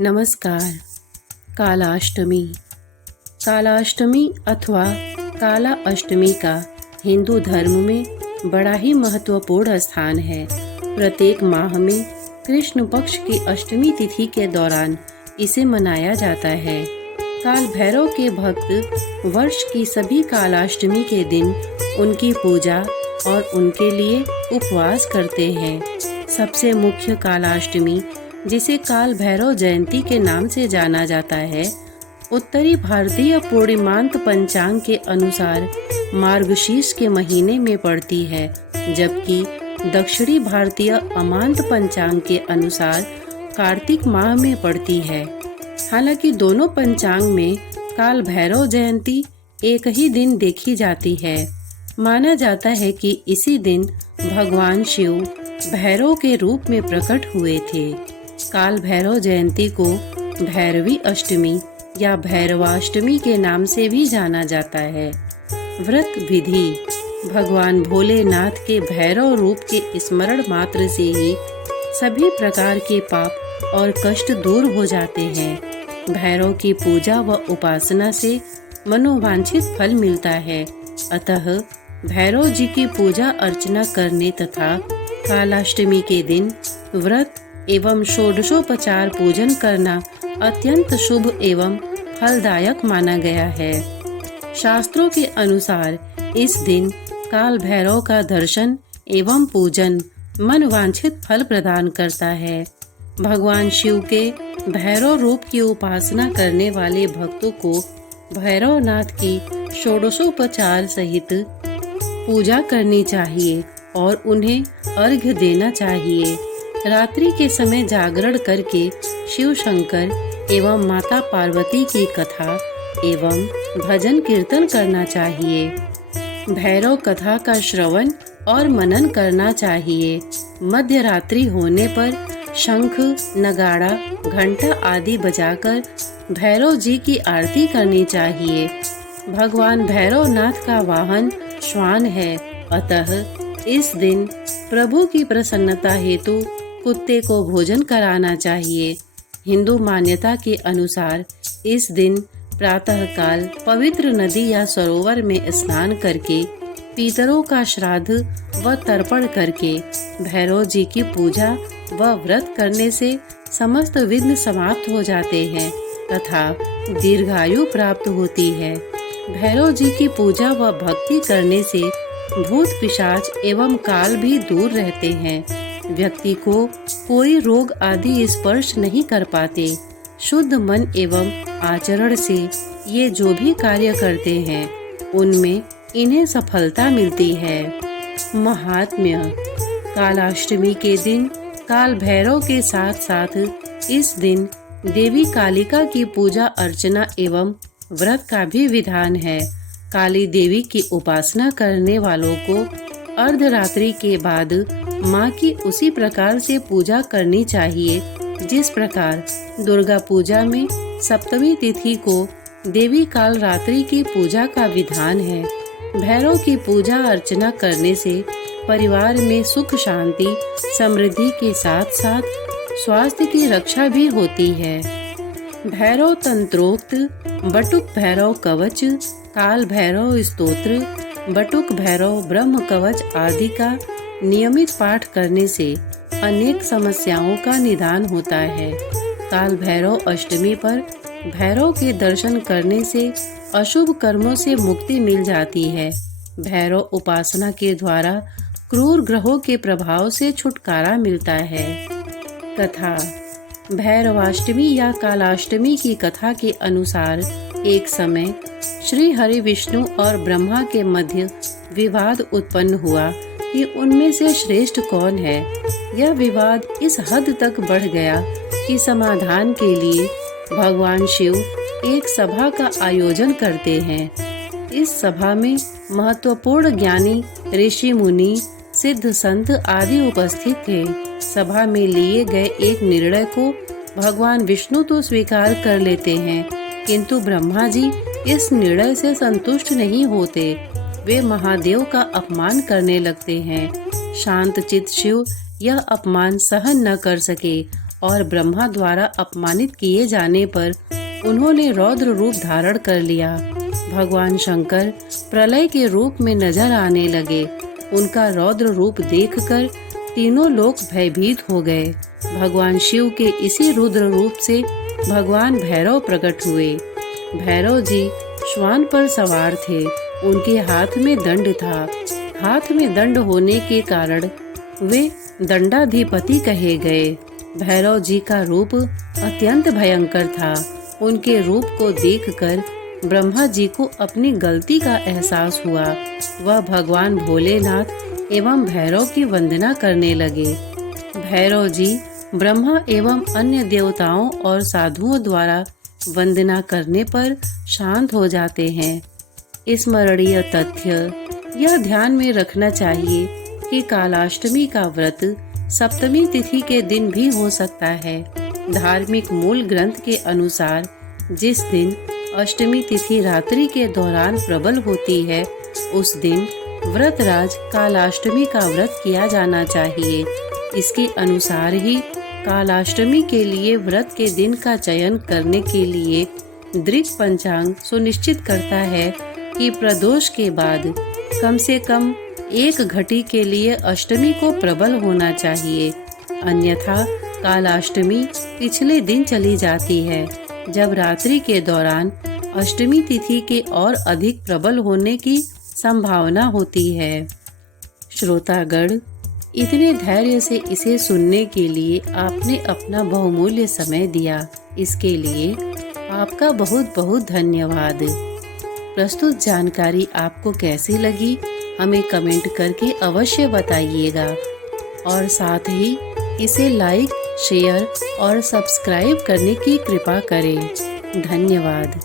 नमस्कार। कालाष्टमी। कालाष्टमी अथवा काला अष्टमी का हिंदू धर्म में बड़ा ही महत्वपूर्ण स्थान है। प्रत्येक माह में कृष्ण पक्ष की अष्टमी तिथि के दौरान इसे मनाया जाता है। काल भैरव के भक्त वर्ष की सभी कालाष्टमी के दिन उनकी पूजा और उनके लिए उपवास करते हैं। सबसे मुख्य कालाष्टमी, जिसे काल भैरव जयंती के नाम से जाना जाता है, उत्तरी भारतीय पूर्णिमांत पंचांग के अनुसार मार्गशीर्ष के महीने में पड़ती है, जबकि दक्षिणी भारतीय अमांत पंचांग के अनुसार कार्तिक माह में पड़ती है। हालांकि दोनों पंचांग में काल भैरव जयंती एक ही दिन देखी जाती है। माना जाता है कि इसी दिन भगवान शिव भैरव के रूप में प्रकट हुए थे। काल भैरव जयंती को भैरवी अष्टमी या भैरवाष्टमी के नाम से भी जाना जाता है। व्रत विधि। भगवान भोलेनाथ के भैरव रूप के स्मरण मात्र से ही सभी प्रकार के पाप और कष्ट दूर हो जाते हैं। भैरव की पूजा व उपासना से मनोवांछित फल मिलता है। अतः भैरव जी की पूजा अर्चना करने तथा कालाष्टमी के दिन व्रत एवं षोडशोपचार पूजन करना अत्यंत शुभ एवं फलदायक माना गया है। शास्त्रों के अनुसार इस दिन काल भैरव का दर्शन एवं पूजन मनवांछित फल प्रदान करता है। भगवान शिव के भैरव रूप की उपासना करने वाले भक्तों को भैरवनाथ की षोडशोपचार सहित पूजा करनी चाहिए और उन्हें अर्घ्य देना चाहिए। रात्रि के समय जागरण करके शिव शंकर एवं माता पार्वती की कथा एवं भजन कीर्तन करना चाहिए। भैरव कथा का श्रवण और मनन करना चाहिए। मध्य रात्रि होने पर शंख, नगाड़ा, घंटा आदि बजाकर भैरव जी की आरती करनी चाहिए। भगवान भैरवनाथ का वाहन श्वान है, अतः इस दिन प्रभु की प्रसन्नता हेतु कुत्ते को भोजन कराना चाहिए। हिंदू मान्यता के अनुसार इस दिन प्रातःकाल पवित्र नदी या सरोवर में स्नान करके पितरों का श्राद्ध व तर्पण करके भैरव जी की पूजा व व्रत करने से समस्त विघ्न समाप्त हो जाते हैं तथा दीर्घायु प्राप्त होती है। भैरव जी की पूजा व भक्ति करने से भूत पिशाच एवं काल भी दूर रहते हैं। व्यक्ति को कोई रोग आदि स्पर्श नहीं कर पाते। शुद्ध मन एवं आचरण से ये जो भी कार्य करते हैं उनमें इन्हें सफलता मिलती है। महात्म्य। कालाष्टमी के दिन काल भैरव के साथ साथ इस दिन देवी कालिका की पूजा अर्चना एवं व्रत का भी विधान है। काली देवी की उपासना करने वालों को अर्धरात्रि के बाद माँ की उसी प्रकार से पूजा करनी चाहिए जिस प्रकार दुर्गा पूजा में सप्तमी तिथि को देवी काल रात्रि की पूजा का विधान है। भैरव की पूजा अर्चना करने से परिवार में सुख शांति समृद्धि के साथ साथ स्वास्थ्य की रक्षा भी होती है। भैरव तंत्रोक्त बटुक भैरव कवच, काल भैरव स्तोत्र, बटुक भैरव ब्रह्म कवच आदि का नियमित पाठ करने से अनेक समस्याओं का निदान होता है। काल भैरव अष्टमी पर भैरव के दर्शन करने से अशुभ कर्मों से मुक्ति मिल जाती है। भैरव उपासना के द्वारा क्रूर ग्रहों के प्रभाव से छुटकारा मिलता है। कथा। भैरवाष्टमी या कालाष्टमी की कथा के अनुसार एक समय श्री हरि विष्णु और ब्रह्मा के मध्य विवाद उत्पन्न हुआ कि उनमें से श्रेष्ठ कौन है। यह विवाद इस हद तक बढ़ गया कि समाधान के लिए भगवान शिव एक सभा का आयोजन करते हैं। इस सभा में महत्वपूर्ण ज्ञानी, ऋषि मुनि, सिद्ध संत आदि उपस्थित थे। सभा में लिए गए एक निर्णय को भगवान विष्णु तो स्वीकार कर लेते हैं, किंतु ब्रह्मा जी इस निर्णय से संतुष्ट नहीं होते। वे महादेव का अपमान करने लगते हैं। शांत चित्त शिव यह अपमान सहन न कर सके और ब्रह्मा द्वारा अपमानित किए जाने पर उन्होंने रौद्र रूप धारण कर लिया। भगवान शंकर प्रलय के रूप में नजर आने लगे। उनका रौद्र रूप देखकर तीनों लोग भयभीत हो गए। भगवान शिव के इसी रुद्र रूप से भगवान भैरव प्रकट हुए। भैरव जी श्वान पर सवार थे। उनके हाथ में दंड था। हाथ में दंड होने के कारण वे दंडाधिपति कहे गए। भैरव जी का रूप अत्यंत भयंकर था। उनके रूप को देखकर ब्रह्मा जी को अपनी गलती का एहसास हुआ। वह भगवान भोलेनाथ एवं भैरव की वंदना करने लगे। भैरव जी ब्रह्मा एवं अन्य देवताओं और साधुओं द्वारा वंदना करने पर शांत हो जाते हैं। स्मरणीय तथ्य यह ध्यान में रखना चाहिए कि कालाष्टमी का व्रत सप्तमी तिथि के दिन भी हो सकता है। धार्मिक मूल ग्रंथ के अनुसार जिस दिन अष्टमी तिथि रात्रि के दौरान प्रबल होती है, उस दिन व्रतराज कालाष्टमी का व्रत किया जाना चाहिए। इसके अनुसार ही कालाष्टमी के लिए व्रत के दिन का चयन करने के लिए दृक पंचांग सुनिश्चित करता है कि प्रदोष के बाद कम से कम 1 घटी के लिए अष्टमी को प्रबल होना चाहिए, अन्यथा कालाष्टमी पिछले दिन चली जाती है, जब रात्रि के दौरान अष्टमी तिथि के और अधिक प्रबल होने की संभावना होती है। श्रोतागण, इतने धैर्य से इसे सुनने के लिए आपने अपना बहुमूल्य समय दिया, इसके लिए आपका बहुत बहुत धन्यवाद। प्रस्तुत जानकारी आपको कैसी लगी हमें कमेंट करके अवश्य बताइएगा और साथ ही इसे लाइक, शेयर और सब्सक्राइब करने की कृपा करें। धन्यवाद।